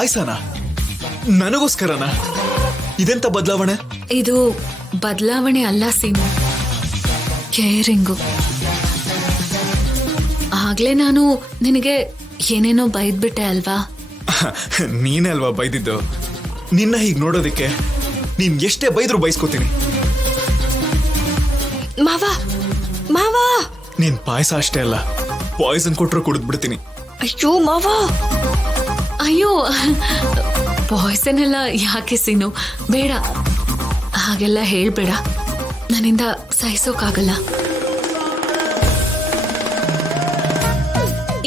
ಪಾಯಸನ ನನಗೋಸ್ಕರನ? ಇದೆಂತ ಬದಲಾವಣೆ? ಇದು ಬದಲಾವಣೆ ಅಲ್ಲ ಸೀನು, ಕೇರಿಂಗು. ಆಗ್ಲೇ ನಾನು ನಿನಗೆ ಏನೇನೋ ಬೈದ್ಬಿಟ್ಟೆ ಅಲ್ವಾ? ನೀನೇ ಅಲ್ವಾ ಬೈದಿದ್ದು. ನಿನ್ನ ಹೀಗ್ ನೋಡೋದಿಕ್ಕೆ ನೀನ್ ಎಷ್ಟೇ ಬೈದ್ರು ಬೈಸ್ಕೋತೀನಿ. ಮಾವ ಮಾವ, ನೀನ್ ಪಾಯಸ ಅಷ್ಟೇ ಅಲ್ಲ, ಪಾಯ್ಸನ್ ಕೊಟ್ರು ಕುಡಿದ್ ಬಿಡ್ತೀನಿ. ಅಯ್ಯೋ ಮಾವ, ಅಯ್ಯೋ ಪಾಯ್ಸನ್ ಎಲ್ಲ ಯಾಕೆ ಸೀನು, ಬೇಡ ಹಾಗೆಲ್ಲ ಹೇಳ್ಬೇಡ, ನನ್ನಿಂದ ಸಹಿಸೋಕಾಗಲ್ಲ.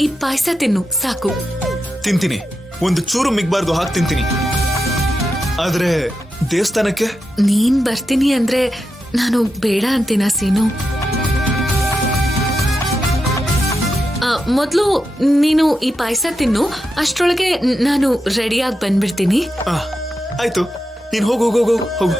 ಈ ಪಾಯಸ ತಿನ್ನು ಸಾಕು. ತಿಂತೀನಿ, ಒಂದು ಚೂರು ಮಿಗ್ಬಾರ್ದು ಹಾಗೆ ತಿಂತೀನಿ. ಆದ್ರೆ ದೇವಸ್ಥಾನಕ್ಕೆ ನೀನ್ ಬರ್ತೀನಿ ಅಂದ್ರೆ ನಾನು ಬೇಡ ಅಂತೀನ ಸೀನು? ಮೊದ್ಲು ನೀನು ಈ ಪಾಯಸ ತಿನ್ನು, ಅಷ್ಟ್ರೊಳಗೆ ನಾನು ರೆಡಿಯಾಗಿ ಬಂದ್ಬಿಡ್ತೀನಿ. ಆಯ್ತು, ನೀನ್ ಹೋಗು ಹೋಗು ಹೋಗು ಹೋಗು.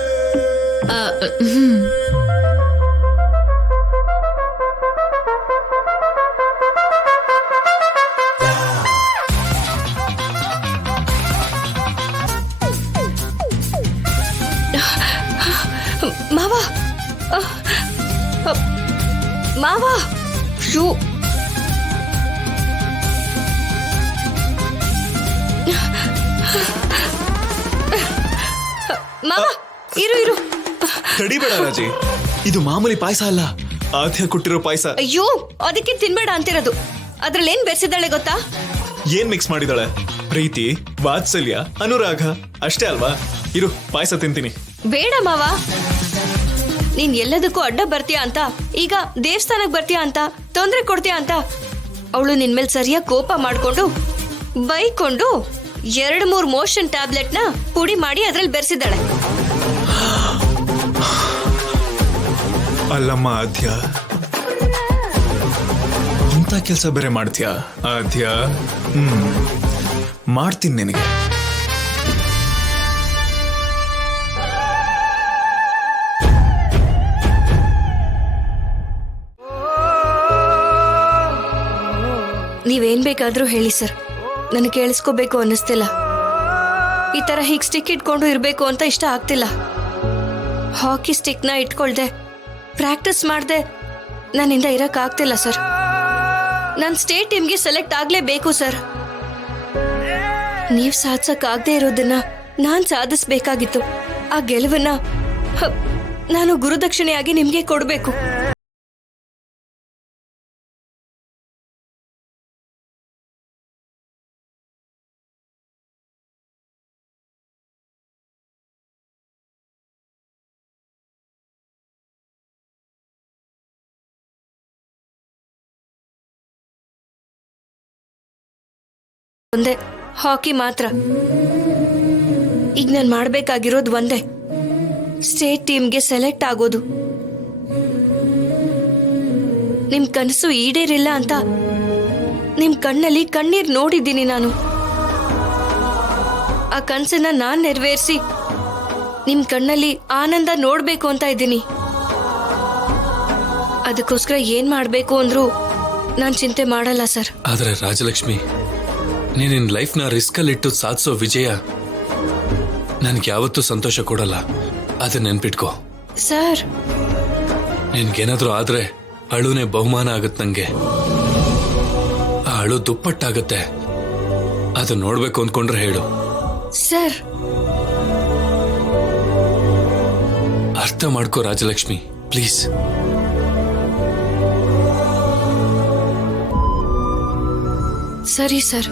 ಮಾವ ಮಾವ, ಶೂ ಮಾವ, ಇರು ಇರು. ತಡಿಬೇಡ ರಾಜಿ, ಇದು ಮಾಮೂಲಿ ಪಾಯಸ ಅಲ್ಲ, ಆದ್ಯ ಕೊಟ್ಟಿರೋ ಪಾಯಸ. ಅಯ್ಯೋ, ಅದಕ್ಕೆ ತಿನ್ಬೇಡ ಅಂತಿರೋದು. ಅದ್ರಲ್ಲಿ ಏನ್ ಬೆರೆಸಿದ್ದಾಳೆ ಗೊತ್ತಾ? ಏನ್ ಮಿಕ್ಸ್ ಮಾಡಿದಾಳೆ? ಪ್ರೀತಿ, ವಾತ್ಸಲ್ಯ, ಅನುರಾಗ ಅಷ್ಟೇ ಅಲ್ವಾ? ಇರು, ಪಾಯಸ ತಿಂತೀನಿ. ಬೇಡ ಮಾವ, ನೀನ್ ಎಲ್ಲದಕ್ಕೂ ಅಡ್ಡ ಬರ್ತೀಯ ಅಂತ, ಈಗ ದೇವಸ್ಥಾನಕ್ ಬರ್ತೀಯ ಅಂತ, ತೊಂದ್ರೆ ಕೊಡ್ತೀಯ ಅಂತ ಅವಳು ನಿನ್ ಮೇಲೆ ಸರಿಯಾಗಿ ಕೋಪ ಮಾಡ್ಕೊಂಡು ಬೈಕೊಂಡು 2-3 ಮೋಷನ್ ಟ್ಯಾಬ್ಲೆಟ್ ನ ಪುಡಿ ಮಾಡಿ ಅದ್ರಲ್ಲಿ ಬೆರೆಸಿದ್ದಾಳೆ. ಅಲ್ಲಮ್ಮ ಆದ್ಯ, ಇಂಥ ಕೆಲಸ ಬೇರೆ ಮಾಡ್ತೀಯಾ ಆದ್ಯ? ಮಾಡ್ತೀನಿ ನಿನಗೆ. ನೀವೇನ್ ಬೇಕಾದ್ರೂ ಹೇಳಿ ಸರ್, ನನಗೆ ಕೇಳಿಸ್ಕೋಬೇಕು ಅನ್ನಿಸ್ತಿಲ್ಲ. ಈ ತರ ಹೀಗೆ ಸ್ಟಿಕ್ ಇಟ್ಕೊಂಡು ಇರ್ಬೇಕು ಅಂತ ಇಷ್ಟ ಆಗ್ತಿಲ್ಲ. ಹಾಕಿ ಸ್ಟಿಕ್ ನ ಇಟ್ಕೊಳ್ದೆ ಪ್ರಾಕ್ಟೀಸ್ ಮಾಡ್ದೆ ನನ್ನಿಂದ ಇರಕ್ ಆಗ್ತಿಲ್ಲ ಸರ್. ನಾನು ಸ್ಟೇಟ್ ಟೀಮ್ಗೆ ಸೆಲೆಕ್ಟ್ ಆಗ್ಲೇಬೇಕು ಸರ್. ನೀವ್ ಸಾಧಿಸಕ್ ಆಗದೆ ಇರೋದನ್ನ ನಾನ್ ಸಾಧಿಸ್ಬೇಕಾಗಿತ್ತು. ಆ ಗೆಲುವನ್ನ ನಾನು ಗುರುದಕ್ಷಿಣೆಯಾಗಿ ನಿಮ್ಗೆ ಕೊಡ್ಬೇಕು. ಒಂದೇ ಹಾಕಿ ಮಾತ್ರ. ಈಗ ನಾನು ಮಾಡ್ಬೇಕಾಗಿರೋದು ಒಂದೇ, ಸ್ಟೇಟ್ ಟೀಮ್ಗೆ ಸೆಲೆಕ್ಟ್ ಆಗೋದು. ನಿಮ್ ಕನಸು ಈಡೇರಿಲ್ಲ ಅಂತ ನಿಮ್ ಕಣ್ಣಲ್ಲಿ ಕಣ್ಣೀರ್ ನೋಡಿದ್ದೀನಿ ನಾನು. ಆ ಕನಸನ್ನ ನಾನ್ ನೆರವೇರಿಸಿ ನಿಮ್ ಕಣ್ಣಲ್ಲಿ ಆನಂದ ನೋಡ್ಬೇಕು ಅಂತ ಇದ್ದೀನಿ. ಅದಕ್ಕೋಸ್ಕರ ಏನ್ ಮಾಡ್ಬೇಕು ಅಂದ್ರೂ ನಾನ್ ಚಿಂತೆ ಮಾಡಲ್ಲ ಸರ್. ಆದ್ರೆ ರಾಜಲಕ್ಷ್ಮಿ, ನೀನಿನ್ ಲೈಫ್ನ ರಿಸ್ಕಲ್ಲಿಟ್ಟು ಸಾಧಿಸೋ ವಿಜಯ ನನ್ಗೆ ಯಾವತ್ತೂ ಸಂತೋಷ ಕೊಡಲ್ಲ, ಅದನ್ನ ನೆನ್ಪಿಟ್ಕೋ. ಸರ್, ನಿನ್ಗೇನಾದ್ರೂ ಆದ್ರೆ ಅಳುನೇ ಬಹುಮಾನ ಆಗತ್ ನಂಗೆ. ಆ ಅಳು ದುಪ್ಪಟ್ಟಾಗತ್ತೆ. ಅದು ನೋಡ್ಬೇಕು ಅಂದ್ಕೊಂಡ್ರೆ ಹೇಳು. ಸರ್, ಅರ್ಥ ಮಾಡ್ಕೋ ರಾಜಲಕ್ಷ್ಮಿ, ಪ್ಲೀಸ್. ಸರಿ ಸರ್,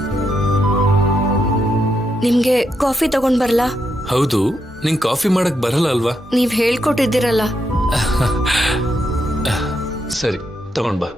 ನಿಮ್ಗೆ ಕಾಫಿ ತಗೊಂಡ್ ಬರ್ಲಾ? ಹೌದು, ನಿಂಗ್ ಕಾಫಿ ಮಾಡಕ್ ಬರಲ್ಲ ಅಲ್ವಾ? ನೀವ್ ಹೇಳ್ಕೊಟ್ಟಿದ್ದೀರಲ್ಲ. ಸರಿ, ತಗೊಂಡ್ ಬಾ.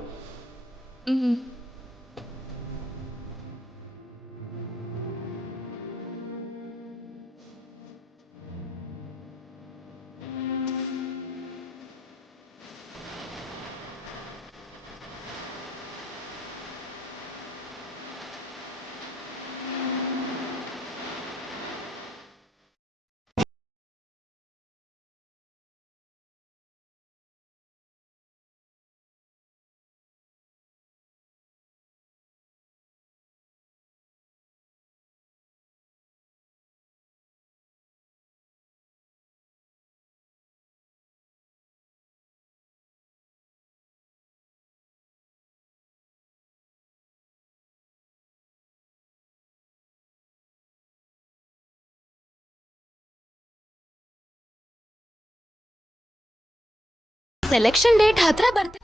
ಸೆಲೆಕ್ಷನ್ ಡೇಟ್ ಹತ್ರ ಬರ್ತಾ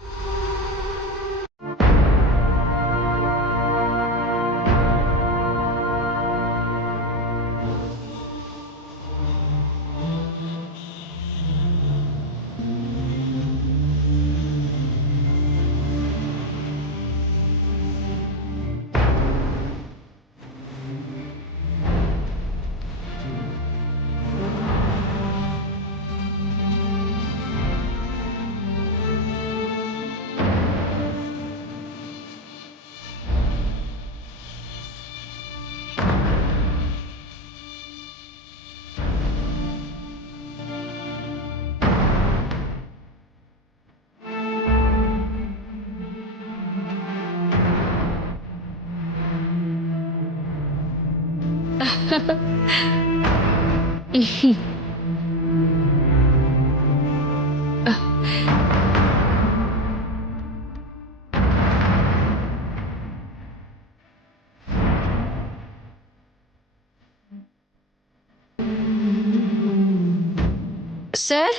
ಸರ್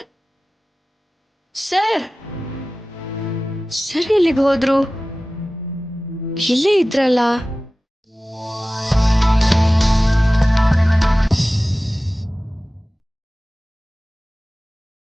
ಸರ್ ಸರ್ ಎಲ್ಲಿಗೆ ಹೋದ್ರು? ಇಲ್ಲೇ ಇದ್ರಲ್ಲ.